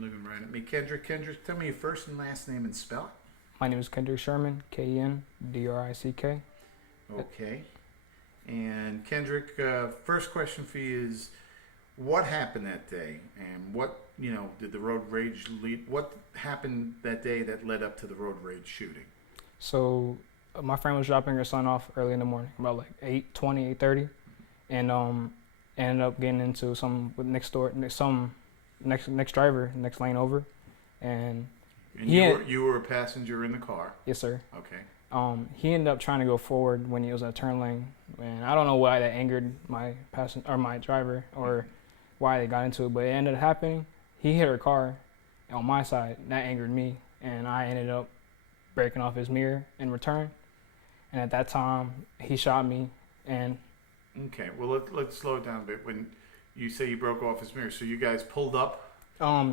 looking right at me. Kendrick, tell me your first and last name and spell it. My name is Kendrick Sherman, Kendrick. Okay. And Kendrick, first question for you is, what happened that day, and what did the road rage lead? What happened that day that led up to the road rage shooting? So my friend was dropping her son off early in the morning, about like 8:20, 8:30, and ended up getting into some with next driver, next lane over, and you were a passenger in the car. Yes, sir. Okay. He ended up trying to go forward when he was in a turn lane, and I don't know why that angered my my driver, or why they got into it, but it ended up happening. He hit her car on my side. That angered me, and I ended up breaking off his mirror in return. And at that time, he shot me. And okay, well let's slow it down a bit. When you say you broke off his mirror, so you guys pulled up?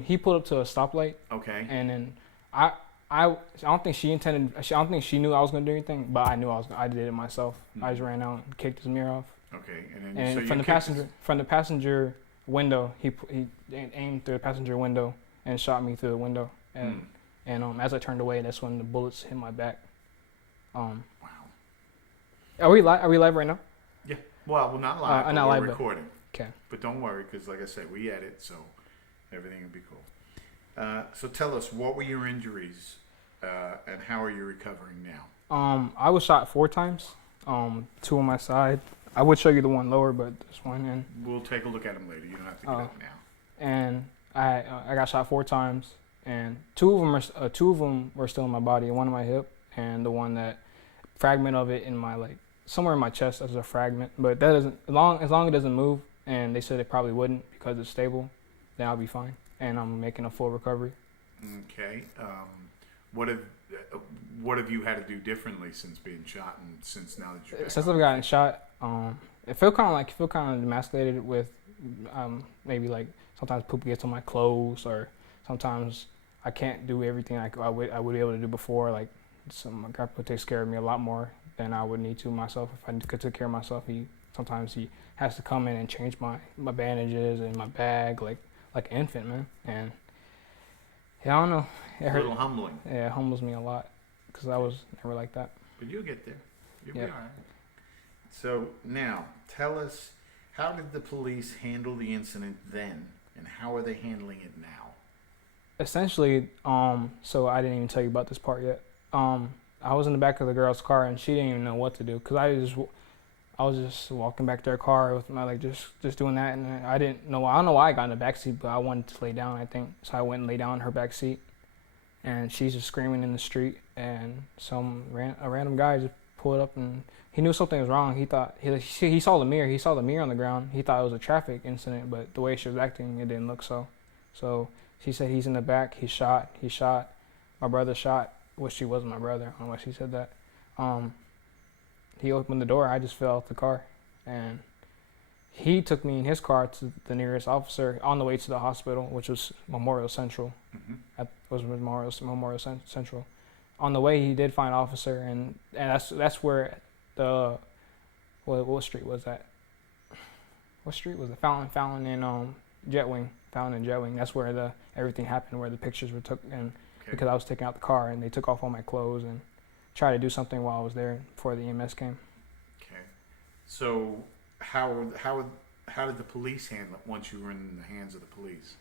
He pulled up to a stoplight. Okay. And then I don't think she intended. I don't think she knew I was gonna do anything, but I knew I did it myself. Mm-hmm. I just ran out and kicked his mirror off. Okay, and then from the passenger window, he aimed through the passenger window and shot me through the window. And as I turned away, that's when the bullets hit my back. Wow. Are we live right now? Yeah. Well, we're not live. Not live, recording. Okay. But don't worry, because like I said, we edit, so everything will be cool. So tell us, what were your injuries, and how are you recovering now? I was shot 4 times. 2 on my side. I would show you the one lower, but this one, and we'll take a look at them later. You don't have to get up now. And I got shot 4 times, and 2 of them were still in my body. One in my hip, and the one that fragment of it in my somewhere in my chest as a fragment. But that doesn't as long as it doesn't move, and they said it probably wouldn't because it's stable, then I'll be fine, and I'm making a full recovery. Okay. What have you had to do differently since being shot, and since now that you're since I've gotten shot? It feel kind of emasculated with maybe sometimes poop gets on my clothes, or sometimes I can't do everything I would be able to do before. My grandpa takes care of me a lot more than I would need to myself. If I could take care of myself, sometimes he has to come in and change my bandages and my bag like an infant, man. And yeah, I don't know. It hurt. A little humbling. Yeah, it humbles me a lot because I was never like that. But you'll get there. You'll be all right. So now, tell us, how did the police handle the incident then, and how are they handling it now? Essentially, so I didn't even tell you about this part yet. I was in the back of the girl's car, and she didn't even know what to do, because I was just walking back to her car with my just doing that, and I don't know why I got in the back seat, but I wanted to lay down, I think. So I went and lay down in her back seat, and she's just screaming in the street, and a random guy just pulled up, and he knew something was wrong. He thought he saw the mirror. He saw the mirror on the ground. He thought it was a traffic incident, but the way she was acting, it didn't look so. So she said, he's in the back. He shot. My brother shot. Which she wasn't my brother. I don't know why she said that. He opened the door. I just fell out the car, and he took me in his car to the nearest officer on the way to the hospital, which was Memorial Central. Mm-hmm. That was Memorial Central. On the way, he did find an officer, and that's where the what street was that? What street was it? Fountain and Jetwing. Fountain and Jetwing. That's where everything happened, where the pictures were took, and because I was taking out the car, and they took off all my clothes and tried to do something while I was there before the EMS came. Okay. So how did the police handle it once you were in the hands of the police?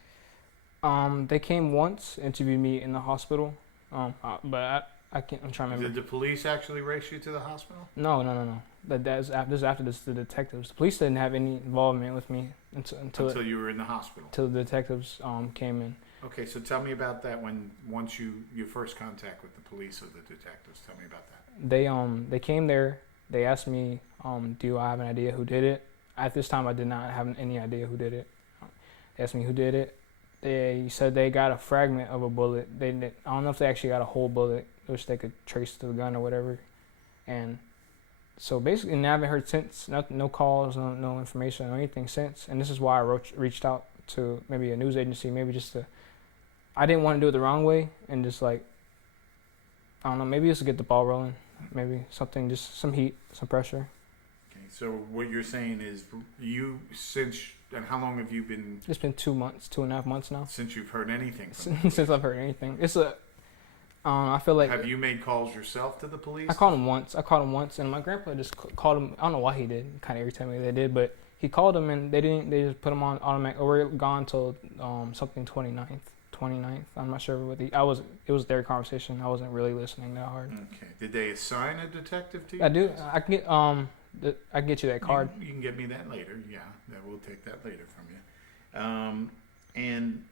They came once, interviewed me in the hospital, but I'm trying to remember. Did the police actually race you to the hospital? No. This is after the detectives. The police didn't have any involvement with me until you were in the hospital. Until the detectives came in. Okay, so tell me about that. Once your first contact with the police or the detectives, tell me about that. They came there. They asked me, do I have an idea who did it? At this time, I did not have any idea who did it. They asked me who did it. They said they got a fragment of a bullet. I don't know if they actually got a whole bullet, which they could trace to the gun or whatever. And so basically, I haven't heard since. No calls, no information or anything since. And this is why I reached out to maybe a news agency, maybe just to. I didn't want to do it the wrong way, and just I don't know, maybe just to get the ball rolling, maybe something, just some heat, some pressure. Okay, so what you're saying is since And how long have you been? It's been 2 months, 2.5 months now. Since you've heard anything from the police? Since I've heard anything. I feel like. Have you made calls yourself to the police? I called him once, and my grandpa just called him. I don't know why he did. Kind of irritated me they did, but he called him and they didn't. They just put him on automatic. Or we're gone till something 29th. I'm not sure what it was their conversation. I wasn't really listening that hard. Okay. Did they assign a detective to you? I do. I can get I can get you that card. You can get me that later. Yeah, we'll take that later from you. And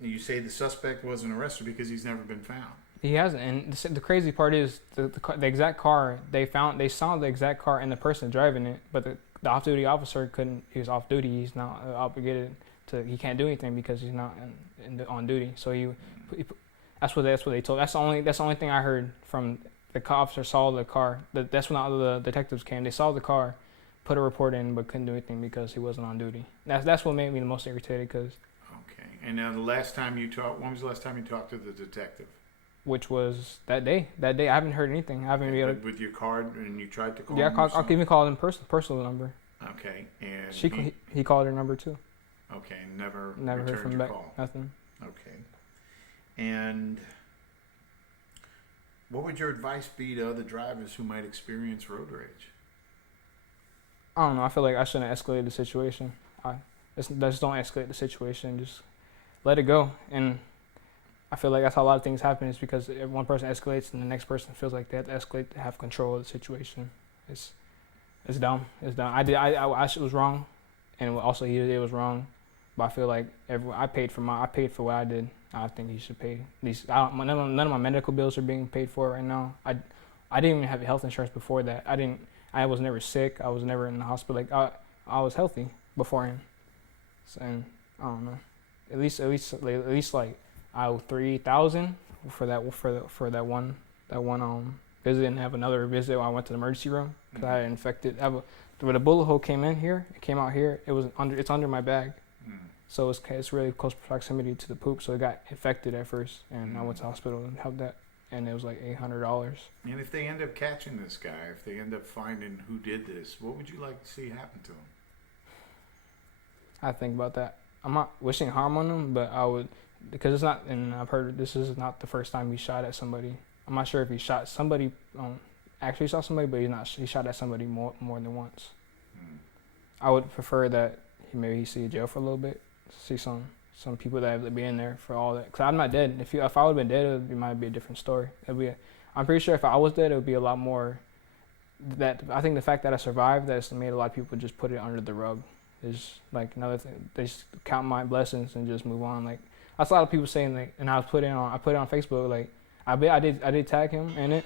you say the suspect wasn't arrested because he's never been found. He hasn't. And the crazy part is the exact car they saw the exact car and the person driving it, but the off-duty officer couldn't. He was off duty. He's not obligated to. He can't do anything because he's not on duty. So that's what they told. That's the only thing I heard from the officer. Saw the car. That's when all the detectives came. They saw the car, put a report in, but couldn't do anything because he wasn't on duty. That's what made me the most irritated. Because. Okay. And now when was the last time you talked to the detective? Which was that day. I haven't heard anything. I haven't been able to. With your card, and you tried to call. Yeah, him I'll even call him personal number. Okay, and he called her number too. Okay, never heard from him back. Call. Nothing. Okay, and what would your advice be to other drivers who might experience road rage? I don't know. I feel like I shouldn't escalate the situation. Just don't escalate the situation. Just let it go. And I feel like that's how a lot of things happen. Is because if one person escalates and the next person feels like they have to escalate to have control of the situation. It's dumb. It's dumb. I was wrong, and also he was wrong. But I feel like I paid for what I did. I think he should pay. At least none of my medical bills are being paid for right now. I didn't even have health insurance before that. I was never sick. I was never in the hospital. Like I was healthy beforehand. So, and I don't know. At least like I owe $3,000 for that one visit, and have another visit when I went to the emergency room because I had infected. Where the bullet hole came in here, it came out here. It's under my bag, so it's really close proximity to the poop. So it got infected at first, and I went to the hospital and had that, and it was like $800. And if they end up catching this guy, if they end up finding who did this, what would you like to see happen to him? I think about that. I'm not wishing harm on him, but I would, because it's not, and I've heard this is not the first time he shot at somebody. I'm not sure if he shot somebody, actually shot somebody, but he shot at somebody more than once. I would prefer that he see jail for a little bit, see some people that have been in there for all that. Cause I'm not dead. If I would have been dead, it might be a different story. I'm pretty sure if I was dead, it would be a lot more. That I think the fact that I survived, that's made a lot of people just put it under the rug. It's like another thing. They just count my blessings and just move on. Like that's a lot of people saying like, and I put it on Facebook like I did tag him in it,